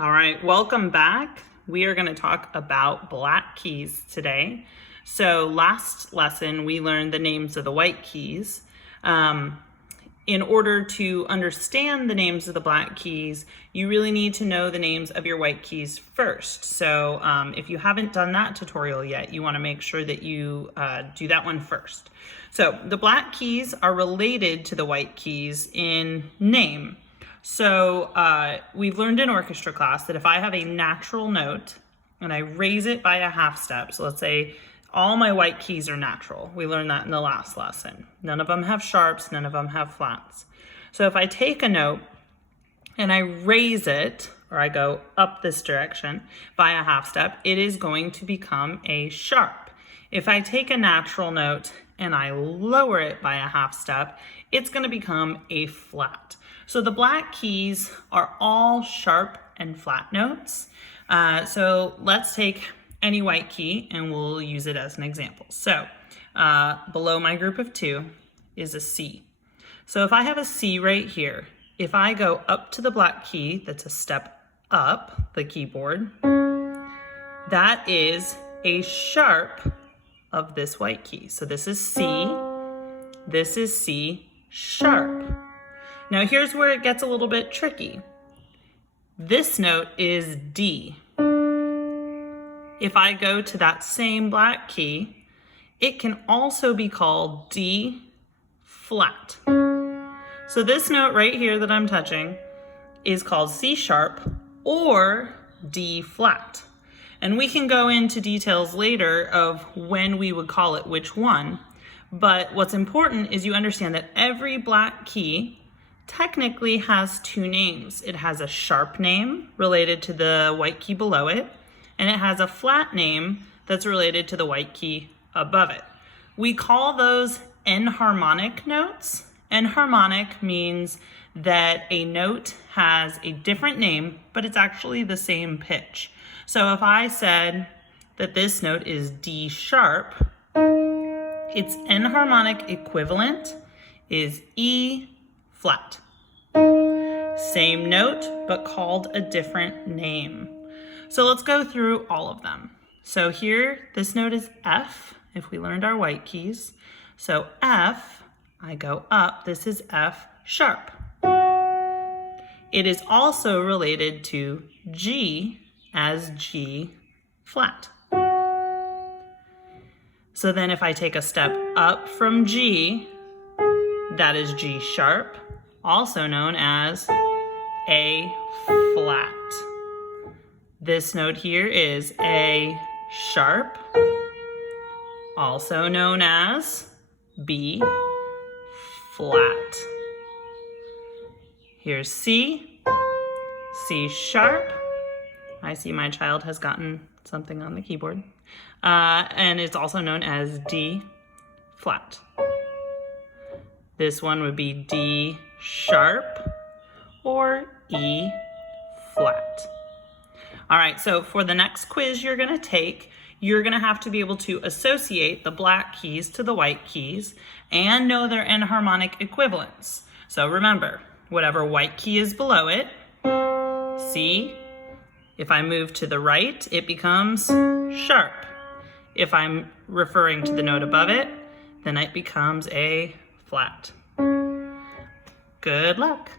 All right, welcome back. We are going to talk about black keys today. So last lesson, we learned the names of the white keys. In order to understand the names of the black keys, you really need to know the names of your white keys first. So if you haven't done that tutorial yet, you want to make sure that you do that one first. So the black keys are related to the white keys in name. So we've learned in orchestra class that if I have a natural note and I raise it by a half step, so let's say all my white keys are natural. We learned that in the last lesson. None of them have sharps, none of them have flats. So if I take a note and I raise it, or I go up this direction by a half step, it is going to become a sharp. If I take a natural note and I lower it by a half step, it's going to become a flat. So the black keys are all sharp and flat notes. So let's take any white key and we'll use it as an example. So below my group of two is a C. So if I have a C right here, if I go up to the black key, that's a step up the keyboard, that is a sharp of this white key. So this is C sharp. Now here's where it gets a little bit tricky. This note is D. If I go to that same black key, it can also be called D flat. So this note right here that I'm touching is called C sharp or D flat. And we can go into details later of when we would call it which one. But what's important is you understand that every black key technically has two names. It has a sharp name related to the white key below it, and it has a flat name that's related to the white key above it. We call those enharmonic notes. Enharmonic means that a note has a different name, but it's actually the same pitch. So if I said that this note is D sharp, its enharmonic equivalent is E flat. Same note, but called a different name. So let's go through all of them. So here, this note is F, if we learned our white keys. So F, I go up, this is F sharp. It is also related to G as G flat. So then if I take a step up from G, that is G sharp, also known as A flat. This note here is A sharp, also known as B flat. Here's C, C sharp. I see my child has gotten something on the keyboard. And it's also known as D flat. This one would be D sharp or E flat. All right, so for the next quiz you're gonna take, you're gonna have to be able to associate the black keys to the white keys and know their enharmonic equivalents. So remember, whatever white key is below it, C, if I move to the right, it becomes sharp. If I'm referring to the note above it, then it becomes a flat. Good luck.